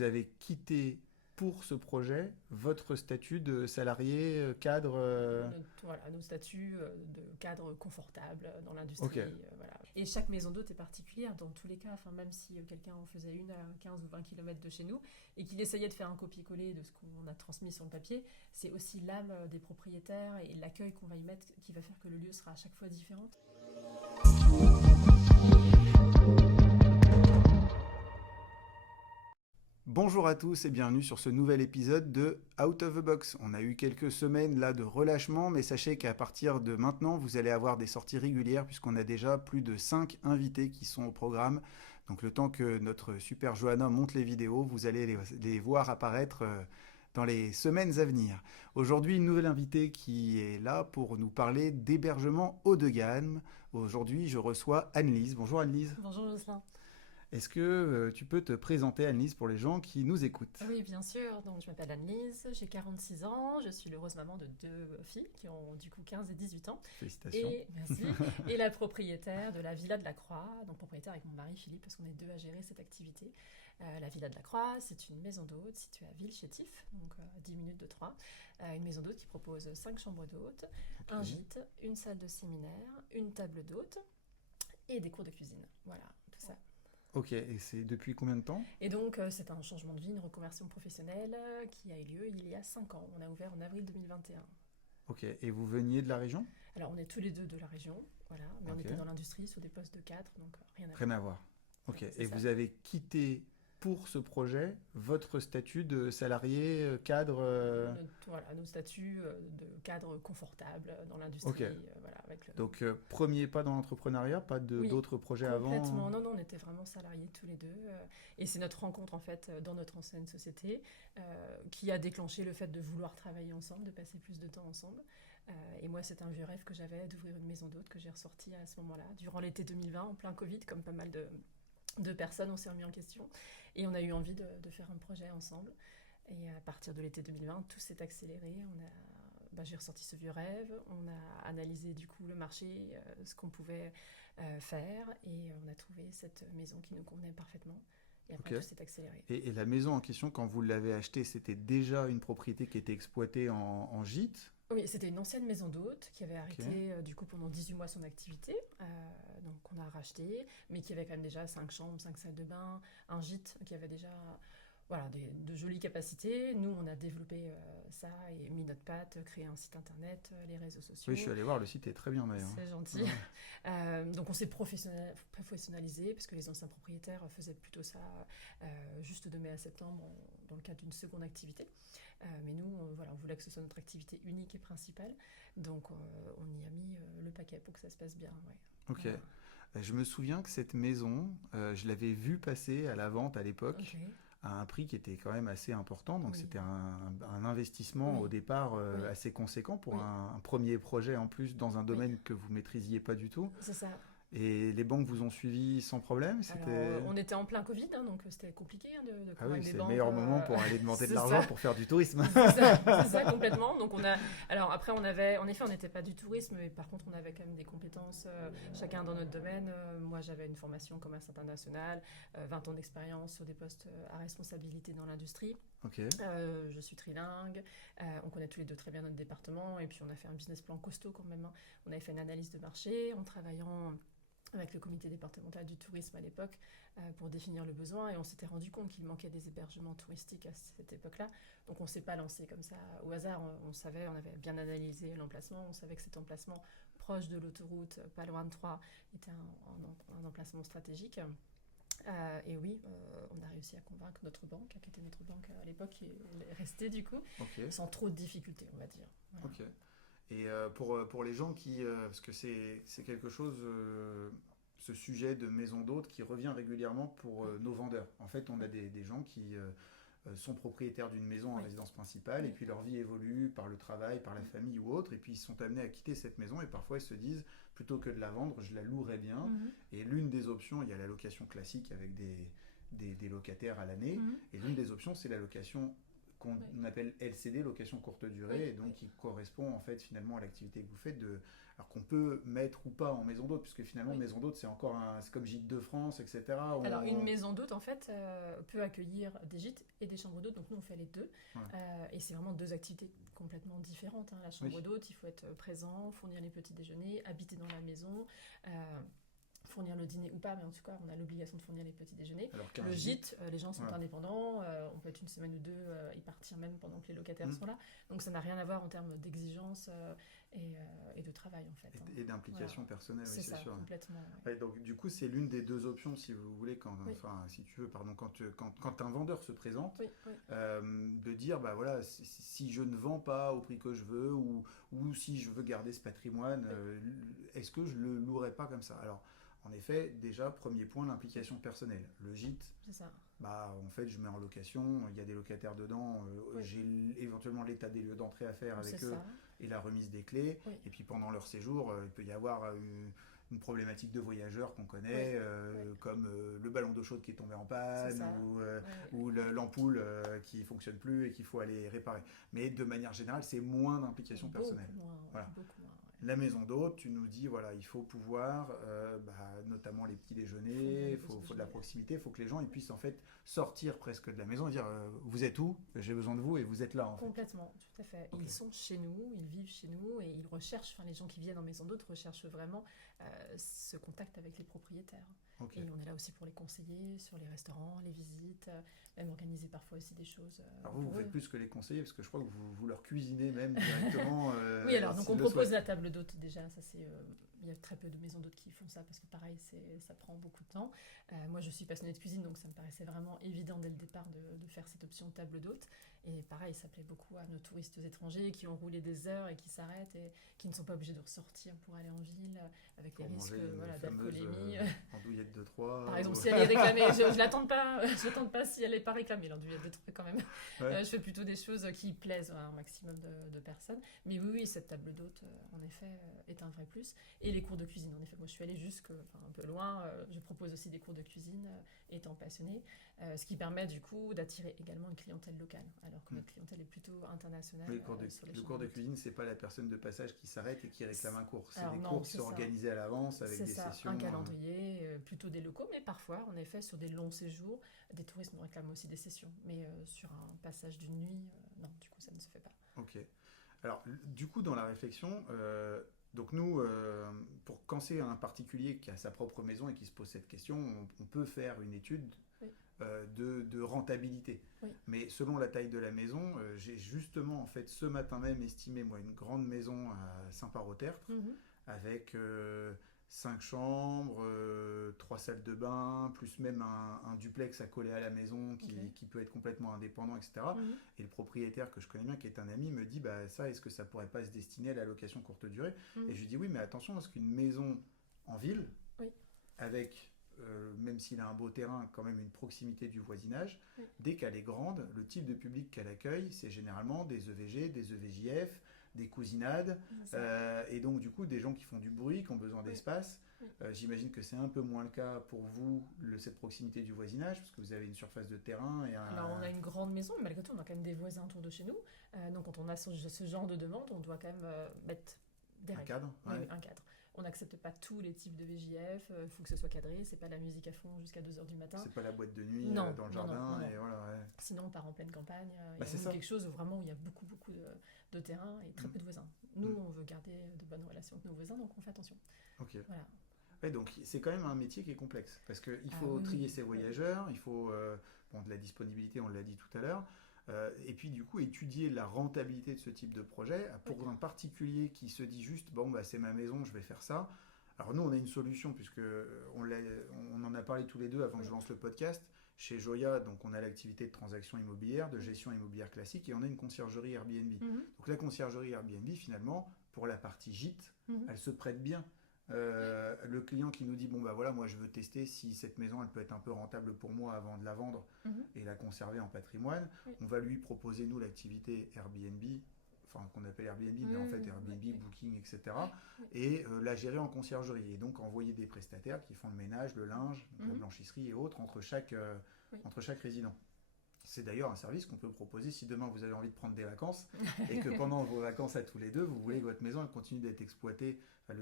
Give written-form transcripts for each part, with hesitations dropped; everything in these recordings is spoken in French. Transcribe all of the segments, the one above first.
vous avez quitté pour ce projet votre statut de salarié, cadre. Nos statuts de cadre confortable dans Ok. l'industrie. Voilà. Et chaque maison d'hôte est particulière dans tous les cas. Enfin, même si quelqu'un en faisait une à 15 ou 20 km de chez nous et qu'il essayait de faire un copier-coller de ce qu'on a transmis sur le papier, c'est aussi l'âme des propriétaires et l'accueil qu'on va y mettre qui va faire que le lieu sera à chaque fois différent. Bonjour à tous et bienvenue sur ce nouvel épisode de Out of the Box. On a eu quelques semaines là de relâchement, mais sachez qu'à partir de maintenant, vous allez avoir des sorties régulières puisqu'on a déjà plus de 5 invités qui sont au programme. Donc le temps que notre super Johanna monte les vidéos, vous allez les voir apparaître dans les semaines à venir. Aujourd'hui, une nouvelle invitée qui est là pour nous parler d'hébergement haut de gamme. Aujourd'hui, je reçois Anne-Lise. Bonjour Anne-Lise. Bonjour Jocelyn. Est-ce que tu peux te présenter, Anne-Lise, pour les gens qui nous écoutent? Oui, bien sûr. Donc, je m'appelle Anne-Lise, j'ai 46 ans, je suis l'heureuse maman de 2 filles qui ont du coup 15 et 18 ans. Félicitations. Merci. Et la propriétaire de la Villa de la Croix, donc propriétaire avec mon mari Philippe, parce qu'on est 2 à gérer cette activité. La Villa de la Croix, c'est une maison d'hôte située à Ville-Chétif, donc 10 minutes de Troyes. Une maison d'hôte qui propose 5 chambres d'hôte, un gîte, une salle de séminaire, une table d'hôte et des cours de cuisine. Voilà, tout ça. Ok, et c'est depuis combien de temps? Et donc, c'est un changement de vie, une reconversion professionnelle qui a eu lieu il y a 5 ans. On a ouvert en avril 2021. Ok, et vous veniez de la région? Alors, on est tous les deux de la région, voilà, mais on Ok. était dans l'industrie sur des postes de cadre, donc rien à voir. Rien à voir. Ok, C'est et ça. vous avez quitté pour ce projet votre statut de salarié, cadre. Nos statuts de cadre confortable dans l'industrie. Ok. Voilà, avec le... Donc, premier pas dans l'entrepreneuriat, pas Oui, d'autres projets complètement. avant? Non, on était vraiment salariés tous les deux. Et c'est notre rencontre, en fait, dans notre ancienne société, qui a déclenché le fait de vouloir travailler ensemble, de passer plus de temps ensemble. Et moi, c'est un vieux rêve que j'avais d'ouvrir une maison d'hôte que j'ai ressorti à ce moment-là, durant l'été 2020, en plein Covid, comme pas mal de personnes, on s'est remis en question. Et on a eu envie de faire un projet ensemble. Et à partir de l'été 2020, tout s'est accéléré. J'ai ressorti ce vieux rêve, on a analysé du coup le marché, ce qu'on pouvait faire, et on a trouvé cette maison qui nous convenait parfaitement. Et après, Ok. tout s'est accéléré. Et la maison en question, quand vous l'avez achetée, c'était déjà une propriété qui était exploitée en gîte? Oui, c'était une ancienne maison d'hôte qui avait Ok. arrêté du coup pendant 18 mois son activité, donc on a racheté, mais qui avait quand même déjà 5 chambres, 5 salles de bain, un gîte qui avait déjà de jolies capacités. Nous, on a développé ça et mis notre patte, créé un site internet, les réseaux sociaux. Oui, je suis allé voir, le site est très bien d'ailleurs. C'est gentil. Ouais. Donc on s'est professionnalisé parce que les anciens propriétaires faisaient plutôt ça juste de mai à septembre dans le cadre d'une seconde activité. Mais nous, on voulait que ce soit notre activité unique et principale. Donc on y a mis le paquet pour que ça se passe bien. Ouais. Ok. Voilà. Je me souviens que cette maison, je l'avais vue passer à la vente à l'époque Ok. à un prix qui était quand même assez important. Donc Oui. c'était un investissement Oui. au départ Oui. assez conséquent pour Oui. un premier projet en plus dans un domaine que vous maîtrisiez pas du tout. C'est ça. Et les banques vous ont suivi sans problème? Alors, on était en plein Covid, donc c'était compliqué de Ah convaincre oui, les c'est le banques. meilleur moment pour aller demander de C'est l'argent ça. pour faire du tourisme. C'est ça complètement. Donc alors après en effet, on n'était pas du tourisme, mais par contre on avait quand même des compétences, chacun dans notre domaine. Moi j'avais une formation en commerce international, 20 ans d'expérience sur des postes à responsabilité dans l'industrie. Ok. Je suis trilingue, on connaît tous les deux très bien notre département, et puis on a fait un business plan costaud quand même. On avait fait une analyse de marché en travaillant avec le comité départemental du tourisme à l'époque pour définir le besoin, et on s'était rendu compte qu'il manquait des hébergements touristiques à cette époque-là. Donc on ne s'est pas lancé comme ça au hasard. On avait bien analysé l'emplacement, on savait que cet emplacement proche de l'autoroute, pas loin de Troyes, était un emplacement stratégique. Et oui, on a réussi à convaincre notre banque, qui était notre banque à l'époque, qui est restée du coup, Ok. sans trop de difficultés, on va dire. Voilà. Ok. Et pour les gens qui... parce que c'est quelque chose, ce sujet de maison d'hôte qui revient régulièrement pour nos vendeurs. En fait, on a des gens qui sont propriétaires d'une maison en Oui. résidence principale, et Oui. puis leur vie évolue par le travail, par la famille ou autre, et puis ils sont amenés à quitter cette maison, et parfois ils se disent, plutôt que de la vendre, je la louerais bien. Mhm. Et l'une des options, il y a la location classique avec des locataires à l'année, Mhm. et l'une des options, c'est la location qu'on appelle LCD, location courte durée, et donc qui correspond en fait finalement à l'activité que vous faites, alors qu'on peut mettre ou pas en maison d'hôte, puisque finalement maison d'hôte c'est comme Gîtes de France, etc. Alors une maison d'hôte en fait peut accueillir des gîtes et des chambres d'hôte, donc nous on fait les deux, et c'est vraiment deux activités complètement différentes. La chambre d'hôte, il faut être présent, fournir les petits déjeuners, habiter dans la maison, fournir le dîner ou pas, mais en tout cas on a l'obligation de fournir les petits déjeuners. Le gîte, les gens sont indépendants, on peut être une semaine ou deux y partir même pendant que les locataires sont là, donc ça n'a rien à voir en termes d'exigence et de travail en fait. Et d'implication personnelle, c'est ça, sûr. Complètement. Donc du coup c'est l'une des deux options si vous voulez, quand tu un vendeur se présente, de dire bah voilà, si je ne vends pas au prix que je veux, ou si je veux garder ce patrimoine, est-ce que je le louerai pas comme ça? Alors en effet, déjà, premier point, l'implication personnelle. Le gîte, en fait, je mets en location, il y a des locataires dedans, j'ai éventuellement l'état des lieux d'entrée à faire avec eux et la remise des clés. Et puis pendant leur séjour, il peut y avoir une problématique de voyageurs qu'on connaît, comme le ballon d'eau chaude qui est tombé en panne, ou l'ampoule qui ne fonctionne plus et qu'il faut aller réparer. Mais de manière générale, c'est moins d'implication personnelle. Beaucoup moins. La maison d'hôte, tu nous dis, voilà, il faut pouvoir, notamment les petits déjeuners, il faut de la proximité, il faut que les gens ils puissent en fait sortir presque de la maison et dire, vous êtes où? J'ai besoin de vous, et vous êtes là. Complètement, tout à fait. Okay. Ils sont chez nous, ils vivent chez nous, et ils recherchent, les gens qui viennent en maison d'hôte recherchent vraiment ce contact avec les propriétaires. Okay. Et on est là aussi pour les conseiller sur les restaurants, les visites, même organiser parfois aussi des choses. Alors vous faites plus que les conseiller, parce que je crois que vous leur cuisinez même directement. Oui, alors donc on propose la table d'hôte déjà, ça c'est... il y a très peu de maisons d'hôtes qui font ça, parce que pareil, ça prend beaucoup de temps. Moi je suis passionnée de cuisine, donc ça me paraissait vraiment évident dès le départ de faire cette option table d'hôte. Et pareil, ça plaît beaucoup à nos touristes étrangers qui ont roulé des heures et qui s'arrêtent et qui ne sont pas obligés de ressortir pour aller en ville, avec les risques d'alcoolémie. Andouillette de Troyes. Par exemple, si elle est réclamée, je ne l'attends pas si elle n'est pas réclamée, l'andouillette de Troyes quand même. Je fais plutôt des choses qui plaisent à un maximum de personnes. Mais oui, cette table d'hôte, en effet, est un vrai plus. Et les cours de cuisine, en effet, moi je suis allée un peu loin. Je propose aussi des cours de cuisine, étant passionnée, ce qui permet du coup d'attirer également une clientèle locale, alors que notre clientèle est plutôt internationale. Le cours de cuisine, c'est pas la personne de passage qui s'arrête et qui réclame un cours. C'est des cours qui sont organisés à l'avance avec des sessions. Un calendrier, plutôt des locaux, mais parfois, en effet, sur des longs séjours, des touristes nous réclament aussi des sessions. Mais sur un passage d'une nuit, non, du coup, ça ne se fait pas. Ok. Alors, du coup, dans la réflexion, donc nous, quand c'est un particulier qui a sa propre maison et qui se pose cette question, on peut faire une étude de rentabilité. Oui. Mais selon la taille de la maison, j'ai justement, en fait, ce matin même estimé, moi, une grande maison à Saint-Parot-Tertre, avec 5 chambres, 3 salles de bain, plus même un duplex à coller à la maison qui peut être complètement indépendant, etc. Et le propriétaire que je connais bien, qui est un ami, me dit, est-ce que ça pourrait pas se destiner à la location courte durée? Et je lui dis, oui, mais attention, parce qu'une maison en ville, avec... même s'il a un beau terrain, quand même une proximité du voisinage, dès qu'elle est grande, le type de public qu'elle accueille, c'est généralement des EVG, des EVJF, des cousinades, et donc du coup des gens qui font du bruit, qui ont besoin d'espace. J'imagine que c'est un peu moins le cas pour vous, cette proximité du voisinage, parce que vous avez une surface de terrain. Alors on a une grande maison, mais malgré tout on a quand même des voisins autour de chez nous, donc quand on a ce genre de demande, on doit quand même mettre des règles. Un cadre. Un cadre. On n'accepte pas tous les types de VJF, il faut que ce soit cadré, c'est pas la musique à fond jusqu'à 2h du matin. C'est pas la boîte de nuit dans le jardin. Non. Et voilà, Sinon on part en pleine campagne, c'est quelque chose vraiment où il y a beaucoup de terrain et très peu de voisins. Nous on veut garder de bonnes relations avec nos voisins, donc on fait attention. Ok. Voilà. Ouais, donc c'est quand même un métier qui est complexe, parce qu'il faut trier ses voyageurs, il faut de la disponibilité, on l'a dit tout à l'heure, et puis du coup étudier la rentabilité de ce type de projet. Pour un particulier qui se dit juste, c'est ma maison, je vais faire ça. Alors nous on a une solution, puisque on en a parlé tous les deux avant que je lance le podcast. Chez Joya, donc on a l'activité de transaction immobilière, de gestion immobilière classique, et on a une conciergerie Airbnb. Donc la conciergerie Airbnb, finalement, pour la partie gîte, elle se prête bien. Le client qui nous dit moi je veux tester si cette maison elle peut être un peu rentable pour moi avant de la vendre et la conserver en patrimoine, on va lui proposer nous l'activité Airbnb, qu'on appelle Airbnb, mais en fait Airbnb, Booking, etc. Et la gérer en conciergerie, et donc envoyer des prestataires qui font le ménage, le linge, la blanchisserie et autres entre chaque résident. C'est d'ailleurs un service qu'on peut proposer si demain vous avez envie de prendre des vacances et que pendant vos vacances à tous les deux, vous voulez que votre maison elle continue d'être exploitée, enfin,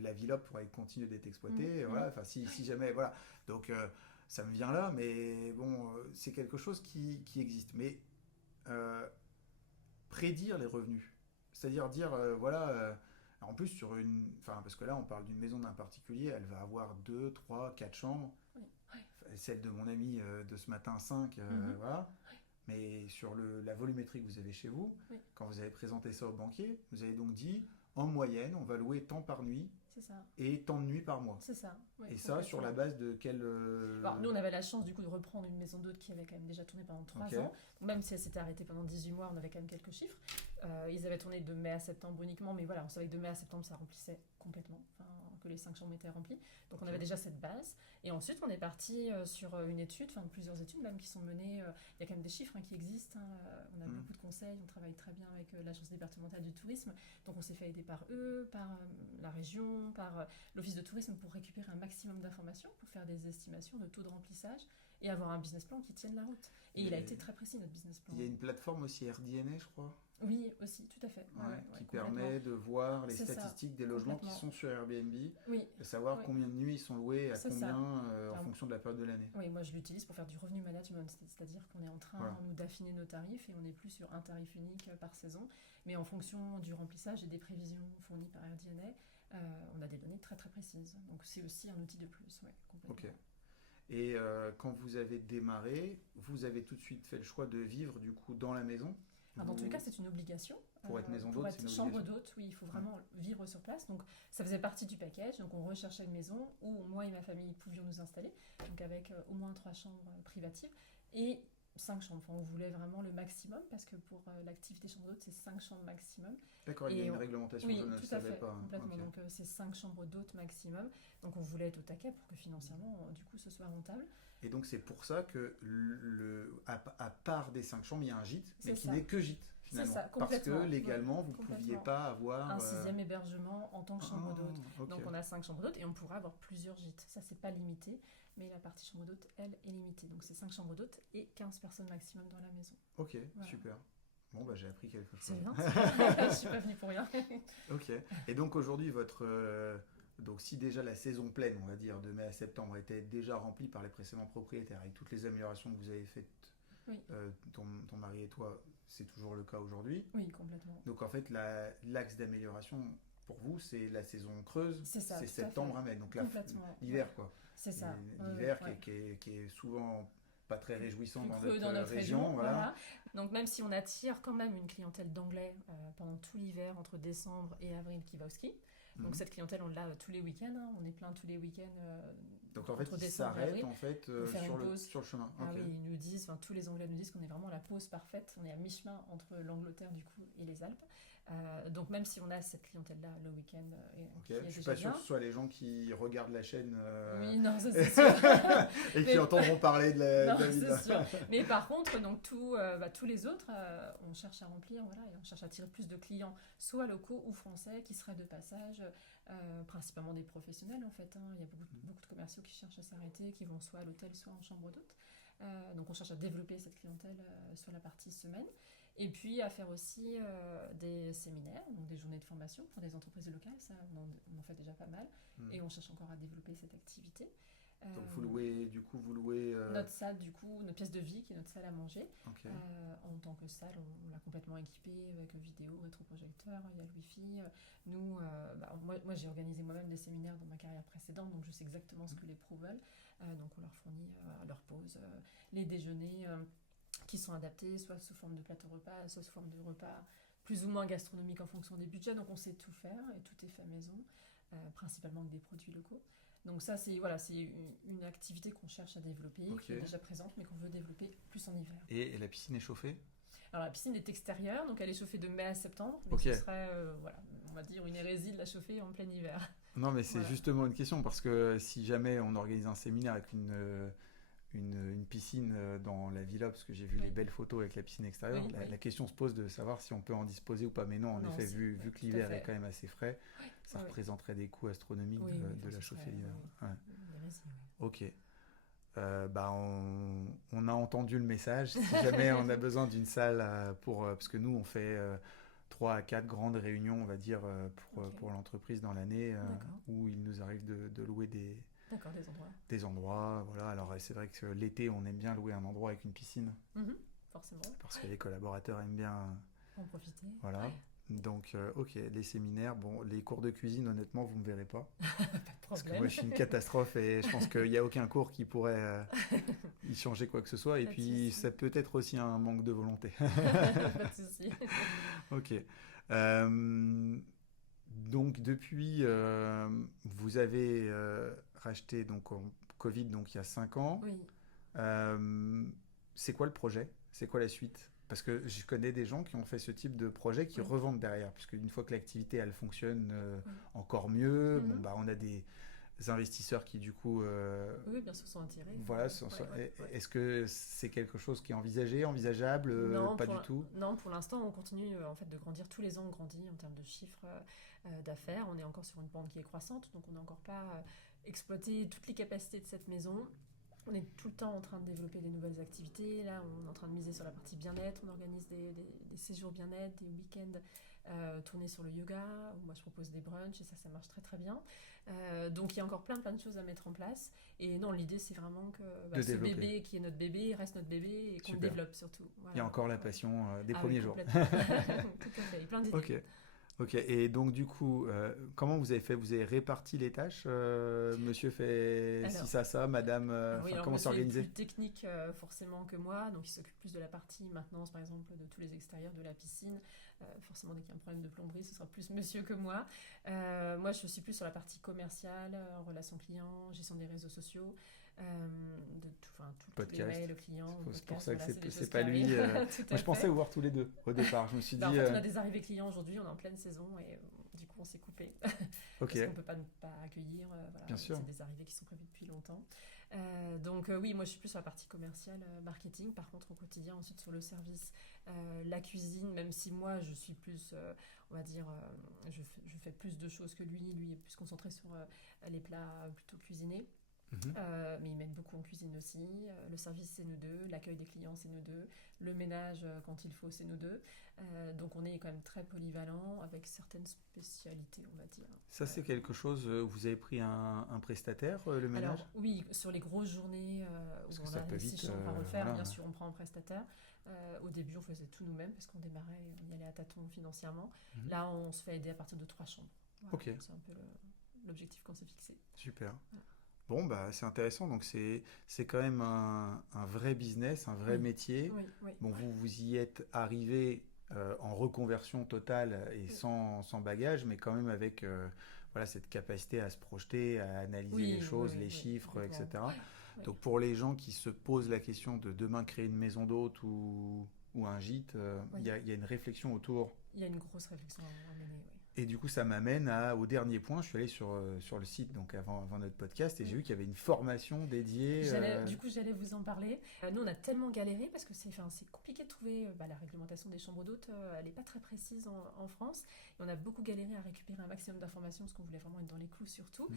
la Villop pourrait continuer d'être exploitée, voilà, enfin, si jamais, voilà. Donc ça me vient là, mais bon, c'est quelque chose qui existe. Mais euh, prédire les revenus, c'est-à-dire dire, voilà, en plus enfin, parce que là on parle d'une maison d'un particulier, elle va avoir 2, 3, 4 chambres. Oui. Oui. Celle de mon ami de ce matin 5, voilà. Mais sur la volumétrie que vous avez chez vous, Oui. quand vous avez présenté ça au banquier, vous avez donc dit, en moyenne, on va louer tant par nuit C'est ça. et tant de nuits par mois. C'est ça. Oui, Et ça, sur la base de quel... Alors, nous, on avait la chance du coup de reprendre une maison d'hôtes qui avait quand même déjà tourné pendant 3 Ok. ans. Donc, même si elle s'était arrêtée pendant 18 mois, on avait quand même quelques chiffres. Ils avaient tourné de mai à septembre uniquement, mais voilà, on savait que de mai à septembre, ça remplissait complètement, enfin, que les 5 chambres étaient remplies. Donc, on avait déjà cette base. Et ensuite, on est parti sur une étude, enfin plusieurs études même qui sont menées. Il y a quand même des chiffres qui existent. On a beaucoup de conseils, on travaille très bien avec l'agence départementale du tourisme. Donc, on s'est fait aider par eux, par la région, par l'office de tourisme pour récupérer un maximum d'informations, pour faire des estimations de taux de remplissage et avoir un business plan qui tienne la route. Et il a été très précis, notre business plan. Il y a une plateforme aussi RDNA, je crois. Oui, aussi, tout à fait. Qui permet de voir les C'est statistiques ça, des logements qui sont sur Airbnb, oui, de savoir oui. combien de nuits ils sont loués, à C'est combien, ça. en fonction de la période de l'année. Oui, moi je l'utilise pour faire du revenu management, c'est-à-dire qu'on est en train Voilà. nous d'affiner nos tarifs et on n'est plus sur un tarif unique par saison, mais en fonction du remplissage et des prévisions fournies par RDNA, on a des données très très précises. Donc c'est aussi un outil de plus, oui, complètement. Ok. Et quand vous avez démarré, vous avez tout de suite fait le choix de vivre du coup dans la maison. Alors, dans tous les cas, c'est une obligation. Pour être maison d'hôte, pour c'est être une chambre obligation. d'hôte, oui, il faut vraiment vivre sur place. Donc, ça faisait partie du package. Donc, on recherchait une maison où moi et ma famille pouvions nous installer, donc avec au moins 3 chambres privatives et 5 chambres. Enfin, on voulait vraiment le maximum parce que pour l'activité chambre d'hôte, c'est 5 chambres maximum. D'accord, il y a une réglementation, oui, je ne le tout à savais fait, pas. complètement. Okay. Donc, c'est 5 chambres d'hôte maximum. Donc, on voulait être au taquet pour que financièrement, du coup, ce soit rentable. Et donc, c'est pour ça que, à part des 5 chambres, il y a un gîte, mais qui ça. n'est que gîte. Finalement. C'est ça, parce que légalement, vous ne complètement. pouviez pas avoir... un 6e hébergement en tant que chambre d'hôte. Okay. Donc on a 5 chambres d'hôte et on pourra avoir plusieurs gîtes. Ça, c'est pas limité, mais la partie chambre d'hôte, elle, est limitée. Donc c'est 5 chambres d'hôte et 15 personnes maximum dans la maison. Ok, voilà. Super. Bon, bah, j'ai appris quelque chose. C'est bien, je suis pas venue pour rien. Ok. Et donc aujourd'hui, donc si déjà la saison pleine, on va dire, de mai à septembre, était déjà remplie par les précédents propriétaires, avec toutes les améliorations que vous avez faites, oui. Ton mari et toi, c'est toujours le cas aujourd'hui. Oui, complètement. Donc en fait, l'axe d'amélioration pour vous, c'est la saison creuse, c'est septembre à mai, donc l'hiver quoi. C'est ça. L'hiver qui est souvent pas très réjouissant dans notre région. Voilà. Donc même si on attire quand même une clientèle d'anglais pendant tout l'hiver, entre décembre et avril, qui va au ski. Donc cette clientèle, on l'a tous les week-ends, on est plein tous les week-ends. Donc en fait, ils s'arrêtent en fait, sur le chemin. Ah oui, ils nous disent, tous les Anglais nous disent qu'on est vraiment la pause parfaite. On est à mi-chemin entre l'Angleterre du coup et les Alpes. Donc même si on a cette clientèle-là le week-end, je suis pas sûr que ce soit les gens qui regardent la chaîne oui, non, ça c'est sûr. et qui entendront parler de la ville. C'est sûr. Mais par contre, donc tous les autres, on cherche à remplir, voilà, et on cherche à attirer plus de clients, soit locaux ou français, qui seraient de passage, principalement des professionnels en fait. Il y a beaucoup de commerciaux qui cherchent à s'arrêter, qui vont soit à l'hôtel, soit en chambre d'hôte. Donc on cherche à développer cette clientèle sur la partie semaine. Et puis à faire aussi des séminaires, donc des journées de formation pour des entreprises locales, ça on en fait déjà pas mal, et on cherche encore à développer cette activité. Donc vous louez notre salle du coup, notre pièce de vie qui est notre salle à manger. Okay. En tant que salle, on l'a complètement équipée avec vidéo, rétroprojecteur, il y a le wifi. Nous, moi j'ai organisé moi-même des séminaires dans ma carrière précédente, donc je sais exactement ce que les pros veulent. Donc on leur fournit leur pause, les déjeuners qui sont adaptés, soit sous forme de plateau repas, soit sous forme de repas plus ou moins gastronomiques en fonction des budgets. Donc on sait tout faire et tout est fait à maison, principalement avec des produits locaux. Donc ça, c'est une activité qu'on cherche à développer, qui est déjà présente, mais qu'on veut développer plus en hiver. Et la piscine est chauffée ? Alors la piscine est extérieure, donc elle est chauffée de mai à septembre, mais ce serait, on va dire, une hérésie de la chauffer en plein hiver. Non, mais c'est justement une question, parce que si jamais on organise un séminaire avec une piscine dans la villa, parce que j'ai vu les belles photos avec la piscine extérieure, la question se pose de savoir si on peut en disposer ou pas. Mais non, effet, vu que l'hiver est quand même assez frais, ça représenterait des coûts astronomiques de la chauffer l'hiver. Ok. on a entendu le message. Si jamais on a besoin d'une salle parce que nous, on fait 3 à 4 grandes réunions, on va dire, pour l'entreprise dans l'année, où il nous arrive de louer D'accord, des endroits. des endroits. Voilà. Alors, c'est vrai que l'été, on aime bien louer un endroit avec une piscine, Forcément. parce que les collaborateurs aiment bien. En profiter. Voilà. Ouais. Donc, ok, les séminaires, bon, les cours de cuisine, honnêtement, vous ne me verrez pas. Pas de Parce que problème. moi, je suis une catastrophe et je pense qu'il n'y a aucun cours qui pourrait y changer quoi que ce soit. Et Pas de puis, souci. ça peut être aussi un manque de volonté. Pas de souci. Ok. Donc, depuis, vous avez racheté donc, en Covid, donc il y a 5 ans. Oui. C'est quoi le projet? C'est quoi la suite? Parce que je connais des gens qui ont fait ce type de projet qui revendent derrière, puisque une fois que l'activité elle fonctionne encore mieux, bon, bah, on a des investisseurs qui du coup Oui, bien sûr, sont attirés. voilà, est-ce que c'est quelque chose qui est envisageable, Non, pas du tout? Non, pour l'instant, on continue en fait de grandir. Tous les ans, on grandit en termes de chiffres d'affaires. On est encore sur une pente qui est croissante, donc on n'a encore pas exploité toutes les capacités de cette maison. On est tout le temps en train de développer des nouvelles activités. Là, on est en train de miser sur la partie bien-être. On organise des séjours bien-être, des week-ends tournés sur le yoga. Où moi, je propose des brunchs et ça marche très très bien. Donc, il y a encore plein de choses à mettre en place. Et non, l'idée, c'est vraiment que ce développer. bébé qui est notre bébé reste notre bébé et qu'on le développe surtout. Voilà. Il y a encore la passion des premiers jours. Tout à fait, il y a plein d'idées. Ok. Ok, et donc du coup, comment vous avez fait? Vous avez réparti les tâches? Monsieur fait Alors, ci, ça, madame, oui, comment monsieur c'est organisé? est plus technique forcément que moi, donc il s'occupe plus de la partie maintenance, par exemple, de tous les extérieurs de la piscine. Forcément, dès qu'il y a un problème de plomberie, ce sera plus monsieur que moi. Moi, je suis plus sur la partie commerciale, relations clients, gestion des réseaux sociaux, tous les mails, le client. C'est pour ça que voilà, c'est pas lui. Moi, je pensais vous voir tous les deux au départ. Je me suis dit. En fait, on a des arrivées clients aujourd'hui, on est en pleine saison et du coup, on s'est coupé. Parce qu'on ne peut pas accueillir. Voilà, bien sûr. C'est des arrivées qui sont prévues depuis longtemps. Donc, oui, moi, je suis plus sur la partie commerciale, marketing. Par contre, au quotidien, ensuite, sur le service, la cuisine, même si moi, je suis plus, on va dire, je fais plus de choses que lui. Lui est plus concentré sur les plats plutôt cuisinés. Mais il m'aide beaucoup en cuisine aussi. Le service, c'est nous deux. L'accueil des clients, c'est nous deux. Le ménage, quand il faut, c'est nous deux. Donc on est quand même très polyvalent avec certaines spécialités, on va dire. Ça, c'est quelque chose, vous avez pris un prestataire, le ménage? Alors oui, sur les grosses journées où Parce que on ça a peut 6 vite, chambres à refaire, voilà. bien sûr, on prend un prestataire. Au début, on faisait tout nous-mêmes parce qu'on démarrait, on y allait à tâtons financièrement. Là, on se fait aider à partir de 3 chambres. Voilà, Ok. c'est un peu l'objectif qu'on s'est fixé. Super. Voilà. Bon, bah, c'est intéressant. Donc, c'est quand même un vrai business, un vrai métier. Oui. Bon, vous y êtes arrivé en reconversion totale et sans bagage, mais quand même avec voilà, cette capacité à se projeter, à analyser les choses, les chiffres, etc. Donc, pour les gens qui se posent la question de demain créer une maison d'hôte ou un gîte, il y a une réflexion autour. Il y a une grosse réflexion à mener, oui. Et du coup, ça m'amène au dernier point. Je suis allé sur le site donc avant notre podcast et j'ai vu qu'il y avait une formation dédiée. Du coup, j'allais vous en parler. Nous, on a tellement galéré parce que c'est compliqué de trouver la réglementation des chambres d'hôtes. Elle n'est pas très précise en France. Et on a beaucoup galéré à récupérer un maximum d'informations parce qu'on voulait vraiment être dans les clous surtout.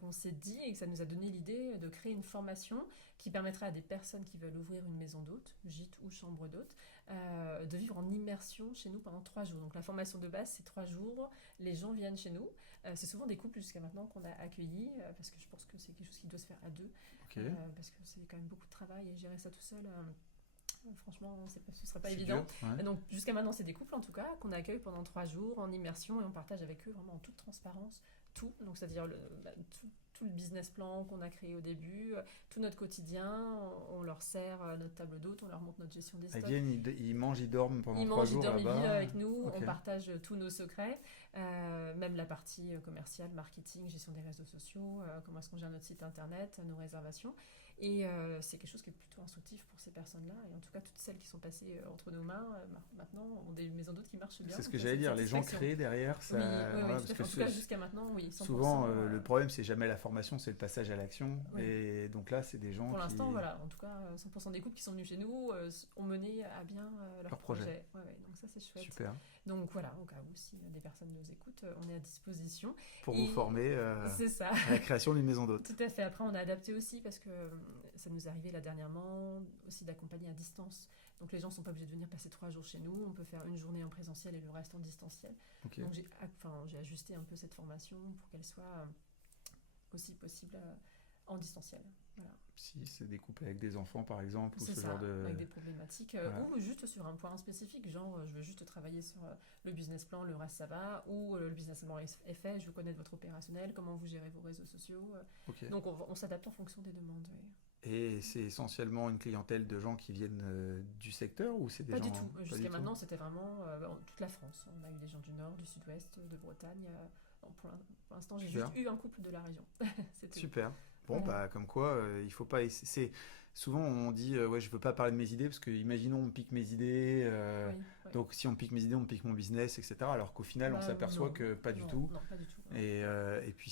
Qu'on s'est dit et que ça nous a donné l'idée de créer une formation qui permettrait à des personnes qui veulent ouvrir une maison d'hôte, gîte ou chambre d'hôte, de vivre en immersion chez nous pendant 3 jours. Donc la formation de base, c'est 3 jours. Les gens viennent chez nous. C'est souvent des couples jusqu'à maintenant qu'on a accueillis parce que je pense que c'est quelque chose qui doit se faire à deux. Parce que c'est quand même beaucoup de travail et gérer ça tout seul. Franchement, ce ne serait pas évident. Dur, ouais. Donc jusqu'à maintenant, c'est des couples en tout cas qu'on accueille pendant 3 jours en immersion et on partage avec eux vraiment en toute transparence tout. Donc c'est-à-dire tout le business plan qu'on a créé au début, tout notre quotidien, on leur sert notre table d'hôte, on leur montre notre gestion des stocks. Ils viennent, ils mangent, ils dorment pendant 3 jours là-bas. Ils vivent avec nous, Okay. On partage tous nos secrets, même la partie commerciale, marketing, gestion des réseaux sociaux, comment est-ce qu'on gère notre site internet, nos réservations. Et c'est quelque chose qui est plutôt instructif pour ces personnes-là. Et en tout cas, toutes celles qui sont passées entre nos mains, maintenant, ont des maisons d'hôtes qui marchent bien. C'est ce que j'allais dire, les gens créent derrière. Ça, oui, parce que en tout cas, jusqu'à maintenant, oui. 100%, souvent, le problème, c'est jamais la formation, c'est le passage à l'action. Oui. Et donc là, c'est des gens pour qui... l'instant, voilà, en tout cas, 100% des couples qui sont venus chez nous ont mené à bien leur projet. Ouais, donc ça, c'est chouette. Super. Donc voilà, au cas où si des personnes nous écoutent, on est à disposition. Pour vous former c'est ça. à la création d'une maison d'hôte. Tout à fait. Après, on a adapté aussi parce que ça nous est arrivé là dernièrement aussi d'accompagner à distance. Donc les gens ne sont pas obligés de venir passer 3 jours chez nous. On peut faire une journée en présentiel et le reste en distanciel. Ok. Donc j'ai ajusté un peu cette formation pour qu'elle soit aussi possible en distanciel. Voilà. Si c'est découpé avec des enfants, par exemple, ou C'est ce ça, genre de... avec des problématiques, Voilà. ou juste sur un point spécifique, genre je veux juste travailler sur le business plan, le reste ça va, ou le business plan est fait, je veux connaître votre opérationnel, comment vous gérez vos réseaux sociaux. Ok. Donc on s'adapte en fonction des demandes. Oui. Et c'est essentiellement une clientèle de gens qui viennent du secteur ou c'est des Pas gens... du tout. Pas du Jusqu'à tout maintenant, c'était vraiment toute la France. On a eu des gens du Nord, du Sud-Ouest, de Bretagne. Pour l'instant, j'ai Super. juste eu un couple de la région. C'était Super. Bon, Voilà. bah, comme quoi, il faut pas... Souvent, on dit, ouais, je veux pas parler de mes idées, parce que, imaginons, on me pique mes idées, Oui, oui. donc si on me pique mes idées, on me pique mon business, etc. Alors qu'au final, on Bah, s'aperçoit non. que pas du Non, tout. non, pas du tout. Et puis,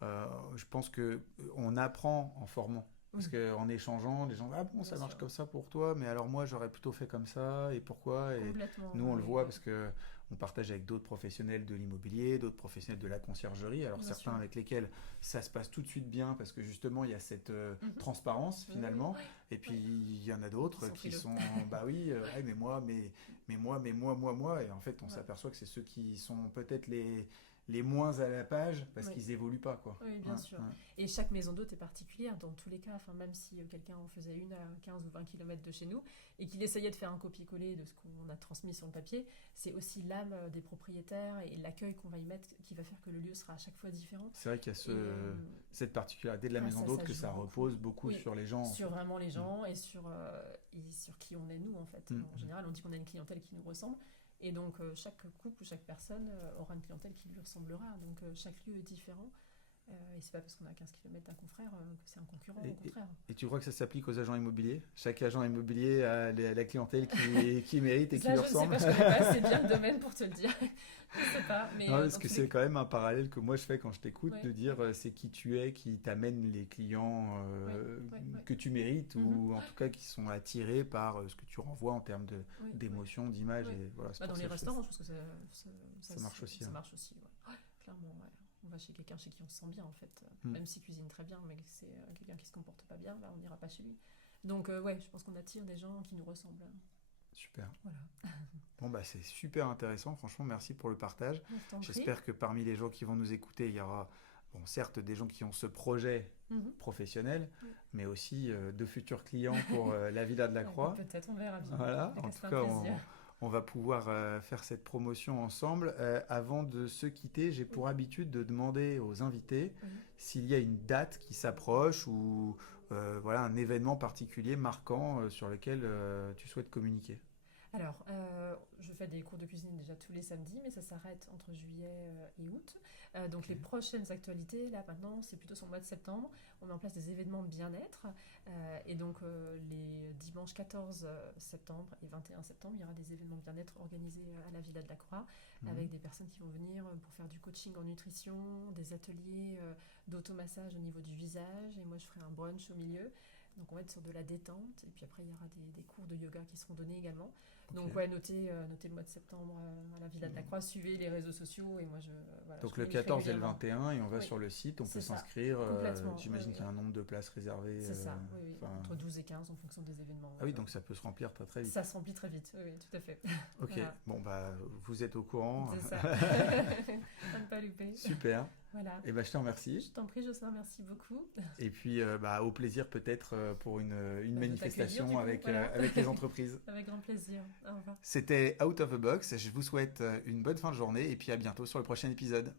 je pense que on apprend en formant. Parce Oui, qu'en échangeant, les gens, ah bon, ça bien marche sûr. comme ça pour toi, mais alors moi, j'aurais plutôt fait comme ça, et pourquoi? Et Complètement. nous, on le Oui, voit oui. parce que on partage avec d'autres professionnels de l'immobilier, d'autres professionnels de la conciergerie, alors Bien certains sûr. avec lesquels ça se passe tout de suite bien, parce que justement, il y a cette Mhm. transparence, Oui, finalement, oui, et puis oui. il y en a d'autres Qui sont qui frileux. sont, bah oui, ouais, moi, et en fait, on Ouais. s'aperçoit que c'est ceux qui sont peut-être les moins à la page, parce Oui. qu'ils évoluent pas, quoi. Oui, bien Ouais, sûr. ouais. Et chaque maison d'hôte est particulière dans tous les cas. Enfin, même si quelqu'un en faisait une à 15 ou 20 km de chez nous et qu'il essayait de faire un copier-coller de ce qu'on a transmis sur le papier, c'est aussi l'âme des propriétaires et l'accueil qu'on va y mettre qui va faire que le lieu sera à chaque fois différent. C'est vrai qu'il y a Et cette particularité de la maison d'hôte ça que joue ça beaucoup. repose beaucoup Oui, sur les gens, en sur fait. vraiment les Mm. gens et sur qui on est nous en fait. Mm. En général, on dit qu'on a une clientèle qui nous ressemble. Et donc, chaque couple ou chaque personne aura une clientèle qui lui ressemblera. Donc, chaque lieu est différent. Et c'est pas parce qu'on est à 15 km d'un confrère que c'est un concurrent, au contraire. Et tu crois que ça s'applique aux agents immobiliers? Chaque agent immobilier a la clientèle qui mérite et qui Ça, lui je ne sais ressemble? pas, je connais pas assez bien le domaine pour te le dire. Je sais pas, mais Non, parce dans que tous c'est les quand même un parallèle que moi je fais quand je t'écoute, Ouais, de dire ouais. c'est qui tu es, qui t'amène les clients Oui, oui, oui. que tu mérites, Mhm. ou en tout cas qui sont attirés par ce que tu renvoies en termes Oui, oui. d'émotion, d'image. Oui. Et voilà, c'est Bah, pour dans ça les que je fais restaurants, je pense que ça marche aussi, Ça hein. marche aussi, ouais. Ouais, clairement, ouais. On va chez quelqu'un chez qui on se sent bien, en fait. Mm. Même s'il cuisine très bien, mais que c'est quelqu'un qui se comporte pas bien, bah, on n'ira pas chez lui. Donc, ouais, je pense qu'on attire des gens qui nous ressemblent. Super. Voilà. Bon, bah, c'est super intéressant. Franchement, merci pour le partage. Je t'en prie. J'espère que parmi les gens qui vont nous écouter, il y aura, bon, certes, des gens qui ont ce projet Mhm. professionnel, Oui. mais aussi de futurs clients pour la Villa de la Ouais, Croix. peut-être, on verra bien. Voilà, Ça en sera tout un cas, plaisir. on va pouvoir faire cette promotion ensemble. Avant de se quitter, j'ai pour habitude de demander aux invités Oui. s'il y a une date qui s'approche ou voilà, un événement particulier marquant sur lequel tu souhaites communiquer. Alors, je fais des cours de cuisine déjà tous les samedis, mais ça s'arrête entre juillet et août. Donc, Ok. les prochaines actualités, là maintenant, c'est plutôt sur le mois de septembre. On met en place des événements bien-être. Et donc, les dimanches 14 septembre et 21 septembre, il y aura des événements bien-être organisés à la Villa de la Croix, Mhm. avec des personnes qui vont venir pour faire du coaching en nutrition, des ateliers d'automassage au niveau du visage. Et moi, je ferai un brunch au milieu. Donc, on va être sur de la détente. Et puis après, il y aura des cours de yoga qui seront donnés également. Donc, Ok. ouais, notez le mois de septembre à la Villa de la Croix. Suivez les réseaux sociaux. Et moi, voilà, Donc je le communique 14 et le régulièrement. 21, et on va Oui. sur le site, on C'est peut ça. s'inscrire. Complètement, J'imagine oui, qu'il y a un nombre de places réservées. C'est ça, oui, oui. Enfin, Entre 12 et 15 en fonction des événements. Ah oui, donc ça peut se remplir très très vite. Ça se remplit très vite, oui, oui, tout à fait. Ok, Voilà. bon bah vous êtes au courant. C'est ça. À ne pas louper. Super. Voilà. Et ben je te remercie. Je t'en prie, Jocelyn, merci beaucoup. Et puis bah, au plaisir peut-être pour une de manifestation t'accueillir, du coup, avec, voilà. avec les entreprises. Avec grand plaisir. Au revoir. C'était Out of the Box. Je vous souhaite une bonne fin de journée et puis à bientôt sur le prochain épisode.